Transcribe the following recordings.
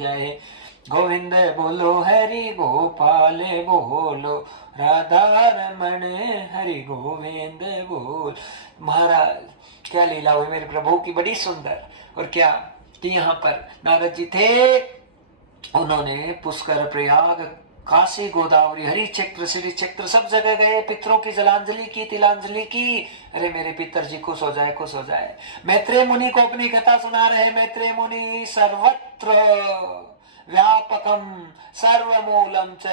जय गोविंद बोलो हरि गोपाल बोलो राधा रमण हरि गोविंद बोल। महाराज क्या लीला हुई मेरे प्रभु की, बड़ी सुंदर। और क्या कि यहाँ पर नारद जी थे, उन्होंने पुष्कर, प्रयाग, काशी, गोदावरी, हरि चक्र, श्री चक्र सब जगह गए, पितरों की जलांजलि की, तिलांजलि की। अरे मेरे पितर जी खुश हो जाए, खुश हो जाए। मैत्रेय मुनि को अपनी कथा सुना रहे। मैत्रेय मुनि सर्वत्र व्यापकम सर्वमूलम च,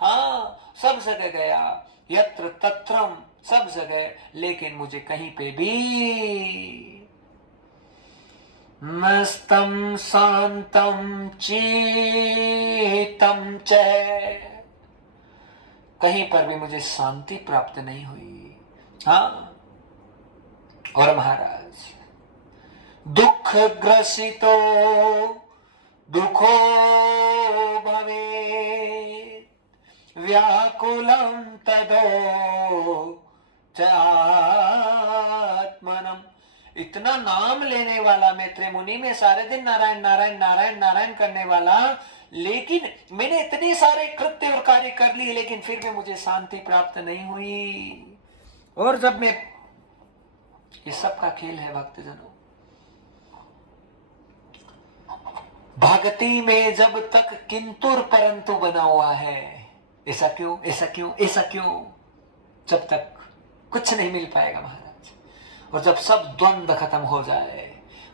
हाँ सब जगह गया, यत्र तत्रम सब जगह, लेकिन मुझे कहीं पे भी मस्तम शांतम चीतम च, कहीं पर भी मुझे शांति प्राप्त नहीं हुई। हाँ, और महाराज दुख ग्रसितो दुखो भवे व्याकुलम तदो चात्मनम। इतना नाम लेने वाला मैत्रेय मुनि में सारे दिन नारायण नारायण नारायण नारायण करने वाला, लेकिन मैंने इतने सारे कृत्य और कार्य कर लिए, लेकिन फिर भी मुझे शांति प्राप्त नहीं हुई। और जब मैं, ये सब का खेल है भक्तजनों, भक्ति में जब तक किंतुर परंतु बना हुआ है, ऐसा क्यों, ऐसा क्यों, ऐसा क्यों, जब तक कुछ नहीं मिल पाएगा महाराज। और जब सब द्वंद्व खत्म हो जाए,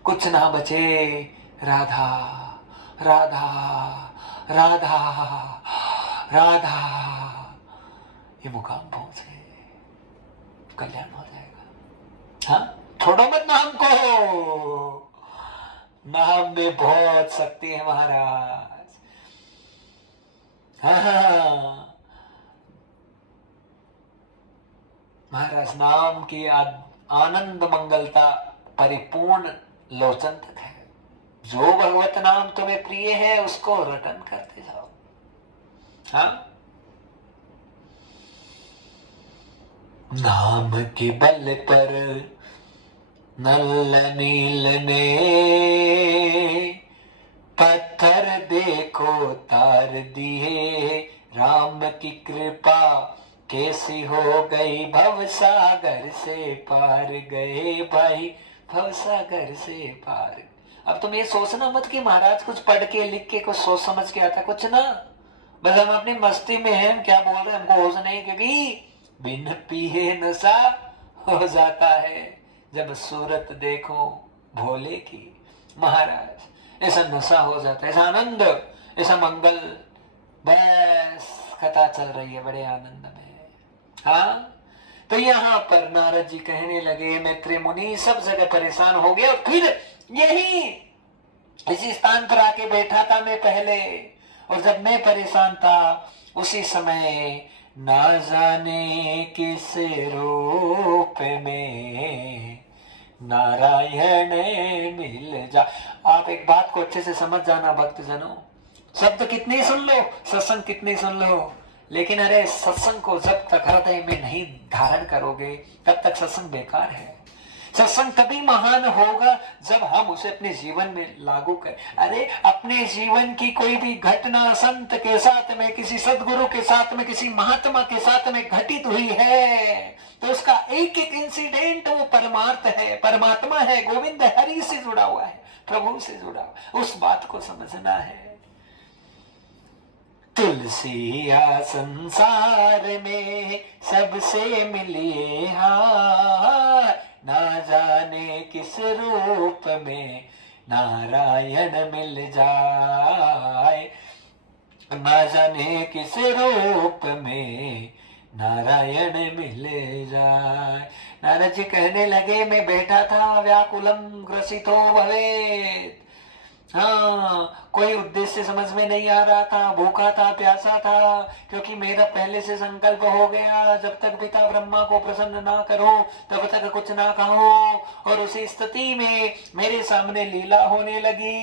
कुछ ना बचे, राधा राधा राधा राधा, ये मुकाम पहुंचे, कल्याण हो जाएगा। हाँ, छोड़ो मत नाम को, नाम में बहुत शक्ति है महाराज। हाँ महाराज, नाम की आनंद मंगलता परिपूर्ण लोचन तक है। जो भगवत नाम तुम्हें प्रिय है उसको रटन करते जाओ। हाँ, नाम के बल पर नल नील ने पत्थर देखो तार दिए, राम की कृपा कैसी हो गई, भवसागर से पार गए भाई, भवसागर से पार। अब तुम ये सोचना मत कि महाराज कुछ पढ़ के लिख के कुछ सोच समझ के आता, कुछ ना, बस हम अपनी मस्ती में हैं, हम क्या बोल रहे हैं हमको होश नहीं, क्योंकि बिन पिए नशा हो जाता है, जब सूरत देखो भोले की। महाराज ऐसा नशा हो जाता है, ऐसा आनंद, ऐसा मंगल, बस कथा चल रही है बड़े आनंद में। हाँ, तो यहाँ पर नारद जी कहने लगे, मैत्रेय मुनि सब जगह परेशान हो गए, और फिर यही इसी स्थान पर आके बैठा था मैं पहले, और जब मैं परेशान था उसी समय ना जाने किस रूप में नारायण मिल जा। आप एक बात को अच्छे से समझ जाना भक्तजनों, शब्द कितने सुन लो, सत्संग कितने सुन लो, लेकिन अरे सत्संग को जब तक हृदय में नहीं धारण करोगे तब तक सत्संग बेकार है। सत्संग तभी महान होगा जब हम उसे अपने जीवन में लागू करें। अरे अपने जीवन की कोई भी घटना संत के साथ में, किसी सदगुरु के साथ में, किसी महात्मा के साथ में घटित हुई है, तो उसका एक एक इंसिडेंट वो परमार्थ है, परमात्मा है, गोविंद हरि से जुड़ा हुआ है, प्रभु से जुड़ा हुआ, उस बात को समझना है। तुलसिया संसार में सबसे मिलिए हार, ना जाने किस रूप में नारायण मिल जाए, ना जाने किस रूप में नारायण मिल जाए। नारद जी कहने लगे, मैं बैठा था, व्याकुलम ग्रसितो भवेत्, हाँ कोई उद्देश्य समझ में नहीं आ रहा था, भूखा था, प्यासा था, क्योंकि मेरा पहले से संकल्प हो गया, जब तक पिता ब्रह्मा को प्रसन्न ना करो तब तक कुछ ना खाओ। और उसी स्थिति में मेरे सामने लीला होने लगी,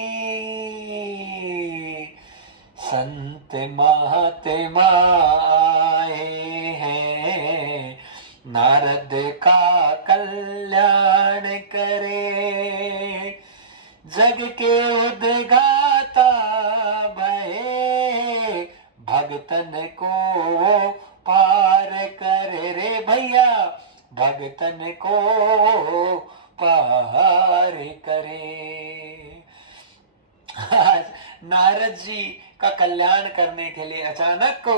संत महात्मा आए हैं, नारद का कल्याण करे, जग के उद्गाता भगतन को पार करे रे भैया, भगतन को पार करे। आज नारद जी का कल्याण करने के लिए अचानक को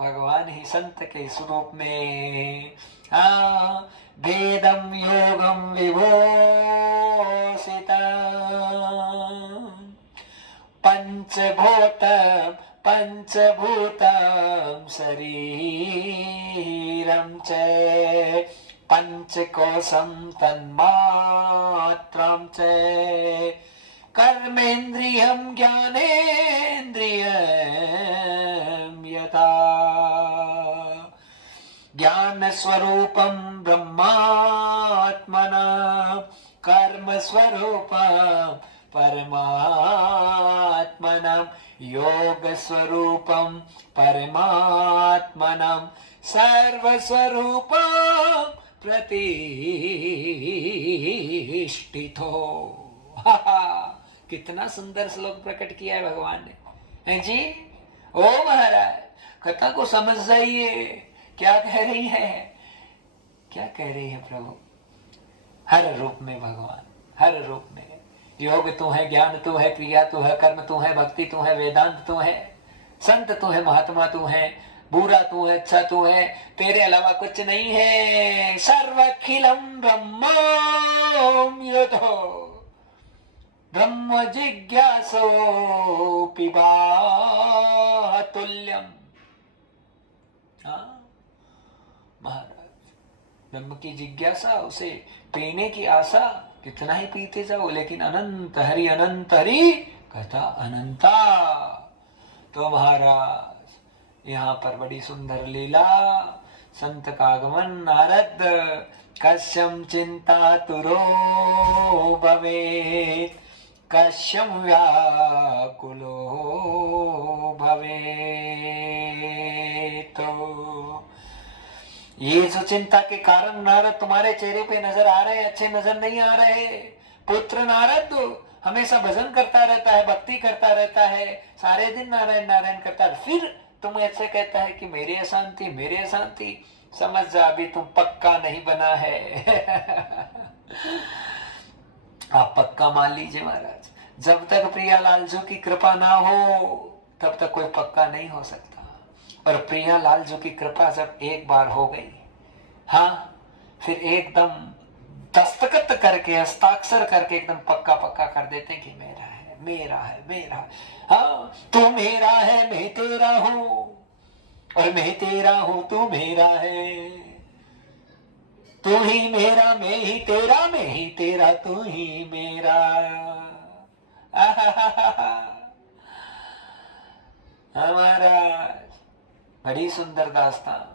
भगवान ही संत के स्वरूप में वेदम योगम विभूषिता पंचभूतम शरीरम च पंचकोशम तन्मात्रम च कर्मेन्द्रियं ज्ञानेन्द्रियं यथा ज्ञान स्वरूपं ब्रह्मात्मना कर्म स्वरूपं परमात्मना योग स्वरूपं परमात्मना सर्व स्वरूपं प्रतिष्ठितो। कितना सुंदर श्लोक प्रकट किया है भगवान ने, हैं जी। ओ महाराज, कथा को समझ जाइए, क्या कह रही है, क्या कह रही है प्रभु। हर रूप में भगवान, हर रूप में। योग तू है, ज्ञान तू है, क्रिया तू है, कर्म तू है, भक्ति तू है, वेदांत तू है, संत तू है, महात्मा तू है, बुरा तू है, अच्छा तू है, तेरे अलावा कुछ नहीं है। सर्वखिलम ब्रह्म यतो ब्रह्म जिज्ञासो पिबातुल्यम। महाराज, ब्रह्म की जिज्ञासा, उसे पीने की आशा, कितना ही पीते जाओ, लेकिन अनंत हरि कथा अनंता। तो महाराज, यहाँ पर बड़ी सुंदर लीला, संत का आगमन। नारद कश्यम चिंता तुरो भवेत्, कश्यम व्याकुलो भवेत्। तो ये जो चिंता के कारण नारद तुम्हारे चेहरे पे नजर आ रहे, अच्छे नजर नहीं आ रहे। पुत्र नारद हमेशा भजन करता रहता है, भक्ति करता रहता है, सारे दिन नारायण नारायण करता है, फिर तुम ऐसे कहता है कि मेरी अशांति, मेरी अशांति। समझ जा, अभी तुम पक्का नहीं बना है। आप पक्का मान लीजिए महाराज, जब तक प्रियालाल जी की कृपा ना हो तब तक कोई पक्का नहीं हो सकता। और प्रियालाल जी की कृपा जब एक बार हो गई, हाँ, फिर एकदम दस्तखत करके, हस्ताक्षर करके एकदम पक्का पक्का कर देते हैं कि मेरा है, मेरा है, मेरा है। हाँ, तू मेरा है, मैं तेरा हूं, और मैं तेरा हूं, तू मेरा है। तू ही मेरा, मैं ही तेरा, मैं ही तेरा, तू ही मेरा। हमारा बड़ी सुंदर दास्तान।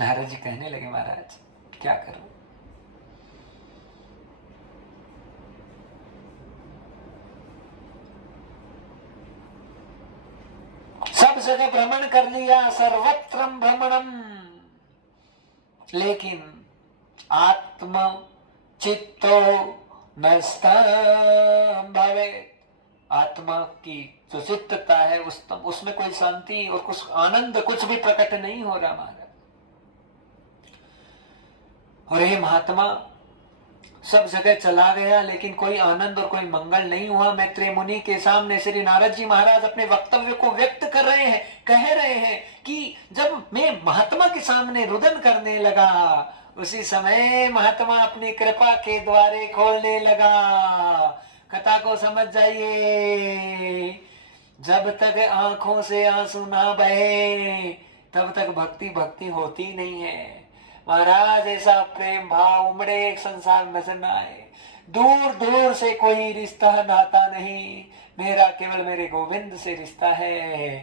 नारद जी कहने लगे, महाराज क्या करूं, सब जगह भ्रमण कर लिया, सर्वत्र भ्रमणम, लेकिन आत्म चित्तो नष्टम भवेत्। आत्मा की जो चित्तता है, उसमें कोई शांति और कुछ आनंद कुछ भी प्रकट नहीं हो रहा महाराज। और ये महात्मा सब जगह चला गया, लेकिन कोई आनंद और कोई मंगल नहीं हुआ। मैत्रेय मुनि के सामने श्री नारद जी महाराज अपने वक्तव्य को व्यक्त कर रहे हैं, कह रहे हैं कि जब मैं महात्मा के सामने रुदन करने लगा, उसी समय महात्मा अपनी कृपा के द्वारे खोलने लगा। कथा को समझ जाइए, जब तक आंखों से आंसू ना बहे तब तक भक्ति भक्ति होती नहीं है महाराज। ऐसा प्रेम भाव उमड़े एक संसार नजर न आए, दूर दूर से कोई रिश्ता नाता नहीं, मेरा केवल मेरे गोविंद से रिश्ता है।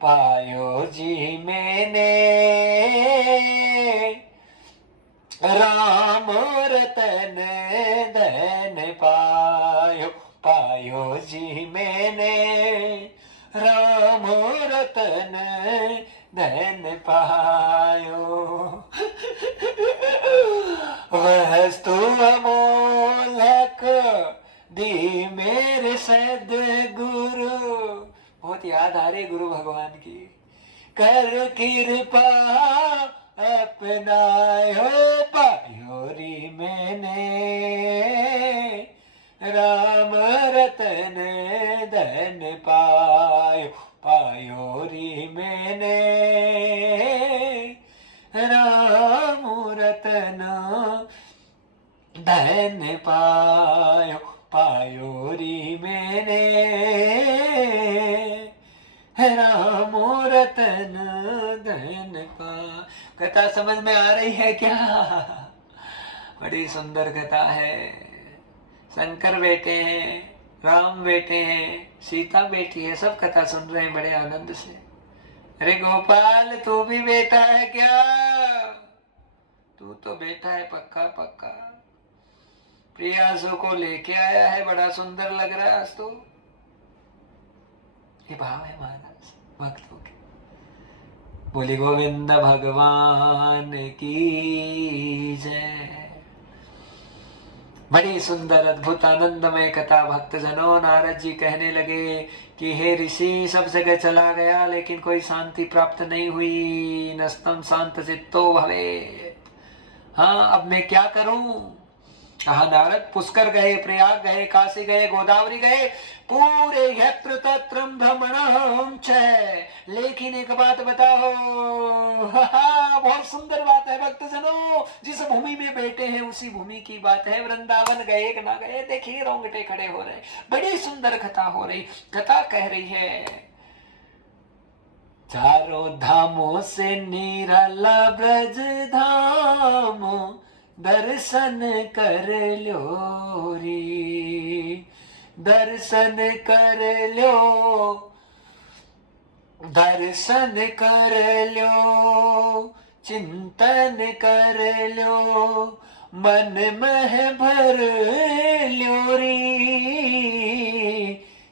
पायो जी मैंने राम रतन धन पायो, पायो जी मैंने राम रतन धन पायो। वस्तु अमोलक दी मेरे सदगुरु, बहुत याद आ रही गुरु भगवान की। कर कृपा अपनायो पायोरी मैंने, राम रतन धन पायो पायोरी मैंने, राम रतन धन पायो पायोरी मैंने, राम रतन धन पा। कथा समझ में आ रही है क्या? बड़ी सुंदर कथा है। शंकर बैठे हैं, राम बैठे हैं, सीता बैठी है, सब कथा सुन रहे हैं बड़े आनंद से। अरे गोपाल तू भी बैठा है क्या? तू तो बैठा है पक्का पक्का। प्रियासों को लेके आया है, बड़ा सुंदर लग रहा है आज तो। ये भाव है महाराज भक्तों के। बोली गोविंद भगवान की जय। बड़ी सुंदर अद्भुत आनंदमय कथा। भक्तजनों, नारद जी कहने लगे कि हे ऋषि, सब जगह चला गया लेकिन कोई शांति प्राप्त नहीं हुई। नस्तम शांत चित्तो भवेत्। हाँ, अब मैं क्या करूं? कहा नारद, पुष्कर गए, प्रयाग गए, काशी गए, गोदावरी गए, पूरे यत्र तत्र भ्रमणं च। लेकिन एक बात बताओ, बहुत सुंदर बात है भक्तजनों। जिस भूमि में बैठे हैं उसी भूमि की बात है। वृंदावन गए कि ना गए, देखिए रोंगटे खड़े हो रहे। बड़ी सुंदर कथा हो रही। कथा कह रही है, चारों धामों से निराला ब्रज धाम, दर्शन कर लो रे, दर्शन कर लो, दर्शन कर लो, चिंतन कर लो, मन में भर लो रे।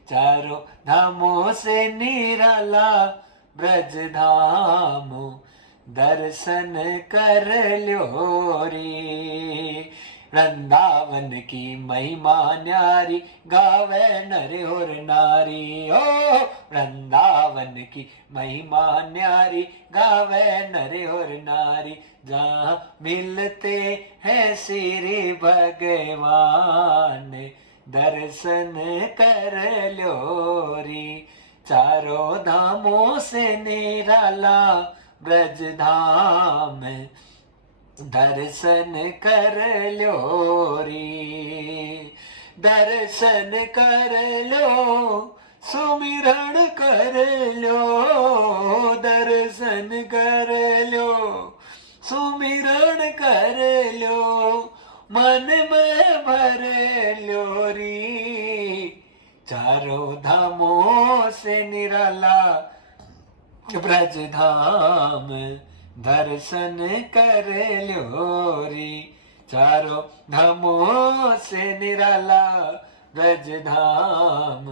चारों धामों से निराला ब्रज धाम, दर्शन कर लो रे। वृंदावन की महिमा न्यारी, गावे नर और नारी। ओ वृंदावन की महिमा न्यारी, गावे नर और नारी। जहाँ मिलते हैं श्री भगवान, दर्शन कर लो रे। चारों धामों से निराला ब्रज धाम, दर्शन कर लो रे। दर्शन कर लो, सुमिरन कर लो, दर्शन कर लो, सुमिरन कर लो, मन में भर लो रे। चारों धामों से निराला ब्रज धाम, दर्शन कर लो रे। चारों धामों से निराला ब्रज धाम,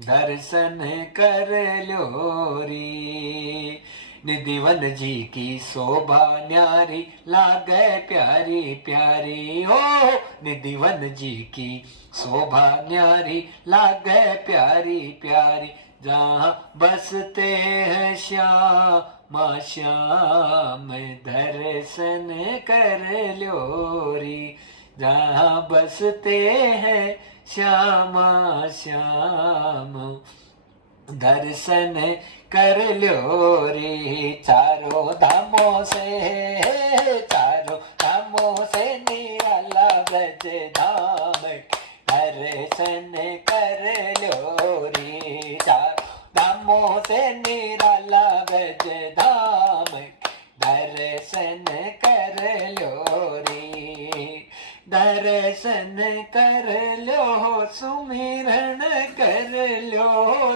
दर्शन कर लो रे। निधिवन जी की शोभा न्यारी, लागे प्यारी प्यारी। हो निधिवन जी की शोभा न्यारी, लागे प्यारी प्यारी। जहाँ बसते हैं श्यामा श्याम, दर्शन कर लो रे। जहाँ बसते हैं श्यामा श्याम, दर्शन कर लो रे। चारों धामों से, चारों धामों से निराला ब्रज धाम, दर्शन कर लो रे। चारों धामों से निराला ब्रज धाम, दर्शन कर लो रे। दर्शन कर लो, सुमिरन कर लो,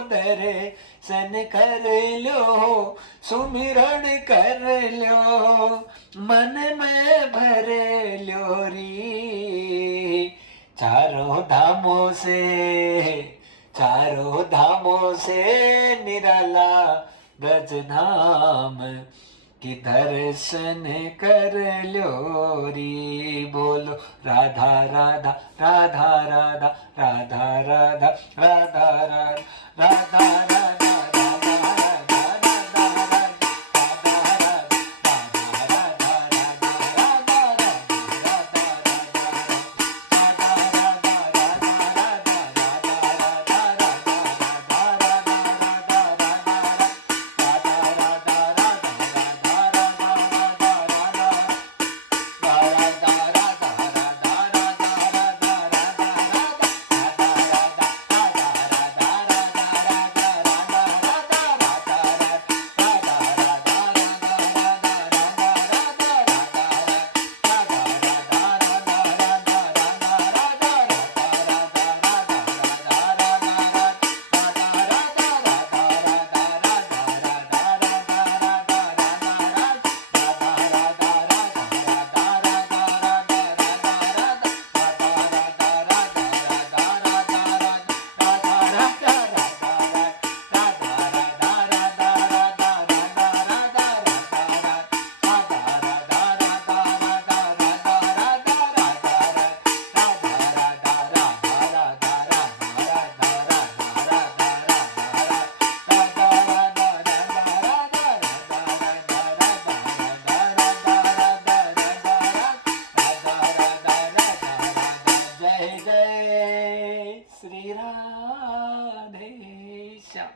दर्शन कर लो, सुमिरन कर लो, मन में भर लो रे। चारों धामों से, चारों धामों से निराला ब्रज धाम की दर्शन कर लो रे। बोलो राधा राधा राधा राधा राधा राधा राधा राधा राधा राधा। श्याम।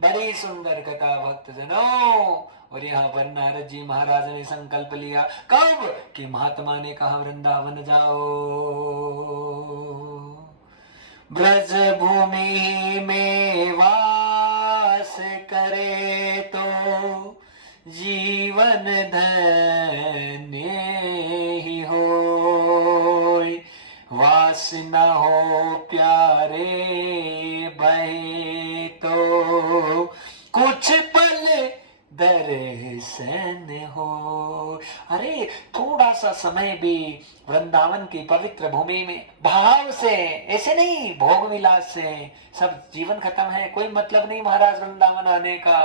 बड़ी सुंदर कथा भक्तजनों। और यहाँ पर नारद जी महाराज ने संकल्प लिया, कब? कि महात्मा ने कहा वृंदावन जाओ, ब्रज भूमि में वास करे तो जीवन धन्य ही होय, वास न हो प्यारे भय तो कुछ पल दर्शन हो। अरे थोड़ा सा समय भी वृंदावन की पवित्र भूमि में भाव से, ऐसे नहीं भोग विलास से सब जीवन खत्म है, कोई मतलब नहीं महाराज वृंदावन आने का।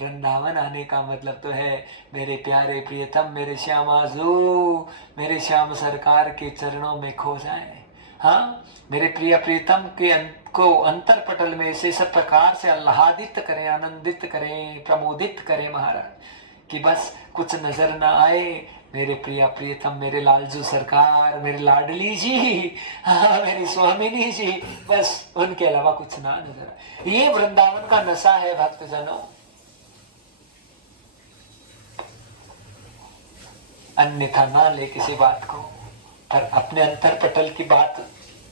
वृंदावन आने का मतलब तो है मेरे प्यारे प्रियतम, मेरे श्यामाजू, मेरे श्याम सरकार के चरणों में खो जाए। हाँ, मेरे प्रिय प्रियतम के को अंतर पटल में से सब प्रकार से आह्लादित करें, आनंदित करें, प्रमोदित करें महाराज, कि बस कुछ नजर ना आए मेरे प्रिय प्रियतम, मेरे लालजू सरकार, मेरे लाडली जी, हाँ मेरी स्वामिनी जी, बस उनके अलावा कुछ ना नजर आए। ये वृंदावन का नशा है भक्तजनों। अन्यथा ना ले किसी बात को, पर अपने अंतर पटल की बात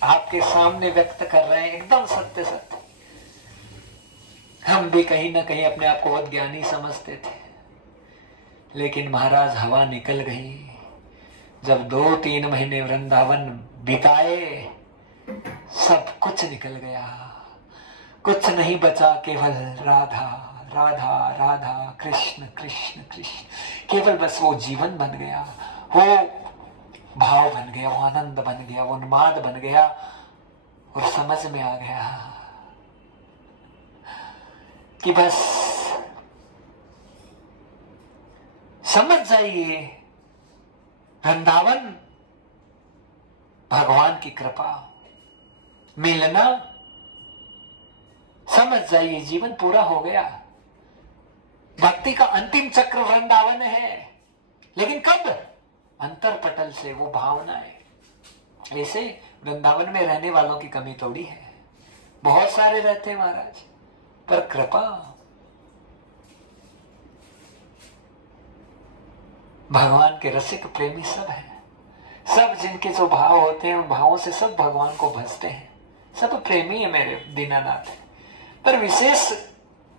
आपके सामने व्यक्त कर रहे हैं, एकदम सत्य सत्य। हम भी कहीं ना कहीं अपने आप को बहुत ज्ञानी समझते थे, लेकिन महाराज हवा निकल गई। जब 2-3 महीने वृंदावन बिताए, सब कुछ निकल गया, कुछ नहीं बचा, केवल राधा राधा राधा, कृष्ण कृष्ण कृष्ण, केवल बस वो जीवन बन गया, वो भाव बन गया, वो आनंद बन गया, वो उन्माद बन गया। और समझ में आ गया कि बस समझ जाइए, वृंदावन भगवान की कृपा, मिलना, समझ जाइए जीवन पूरा हो गया। भक्ति का अंतिम चक्र वृंदावन है, लेकिन कब? अंतर पटल से वो भावनाएं। ऐसे वृंदावन में रहने वालों की कमी थोड़ी है, बहुत सारे रहते हैं महाराज, पर कृपा, भगवान के रसिक प्रेमी सब है, सब जिनके जो भाव होते हैं उन भावों से सब भगवान को भजते हैं, सब प्रेमी है मेरे दीनानाथ। पर विशेष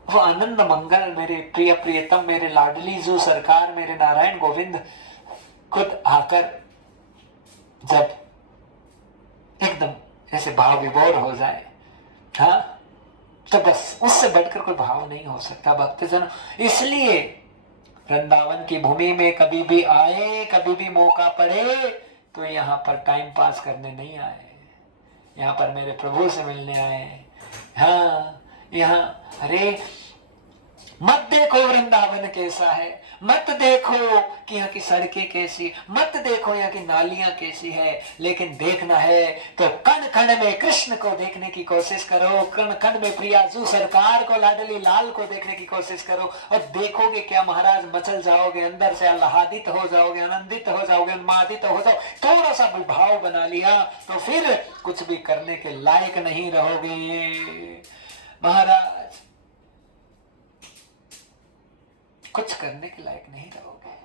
वो आनंद मंगल, मेरे प्रिय प्रियतम, मेरे लाडली जो सरकार, मेरे नारायण गोविंद खुद आकर जब एकदम ऐसे भाव विभोर हो जाए, हाँ, तो बस उससे बढ़कर कोई भाव नहीं हो सकता भक्तजन। इसलिए वृंदावन की भूमि में कभी भी आए, कभी भी मौका पड़े, तो यहाँ पर टाइम पास करने नहीं आए, यहाँ पर मेरे प्रभु से मिलने आए। हाँ, यहाँ अरे मत देखो वृंदावन कैसा है, मत देखो कि यहाँ की सड़कें कैसी, मत देखो यहाँ की नालियां कैसी है, लेकिन देखना है तो कण कण में कृष्ण को देखने की कोशिश करो, कण कण में प्रियाजू सरकार को, लाडली लाल को देखने की कोशिश करो, और देखोगे क्या महाराज, मचल जाओगे, अंदर से आह्लादित हो जाओगे, आनंदित हो जाओगे, उन्मादित हो जाओ। थोड़ा सा भी भाव बना लिया तो फिर कुछ भी करने के लायक नहीं रहोगे महाराज, कुछ करने के लायक नहीं रहोगे।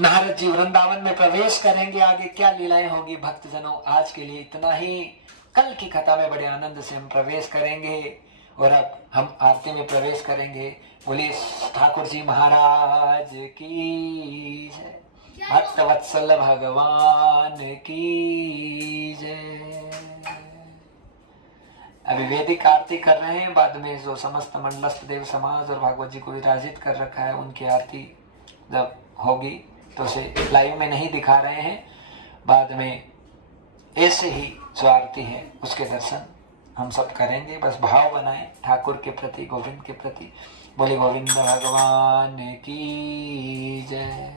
नारद जी वृंदावन में प्रवेश करेंगे, आगे क्या लीलाएं होगी भक्तजनों, आज के लिए इतना ही। कल की कथा में बड़े आनंद से हम प्रवेश करेंगे, और अब हम आरती में प्रवेश करेंगे। बोलिए ठाकुर जी महाराज की जय, भक्त वत्सल भगवान की जय। अभी वैदिक आरती कर रहे हैं, बाद में जो समस्त मंडलस्थ देव समाज और भागवत जी को विराजित कर रखा है, उनकी आरती जब होगी तो उसे लाइव में नहीं दिखा रहे हैं, बाद में ऐसे ही जो आरती है उसके दर्शन हम सब करेंगे। बस भाव बनाएं ठाकुर के प्रति, गोविंद के प्रति। बोले गोविंद भगवान की जय।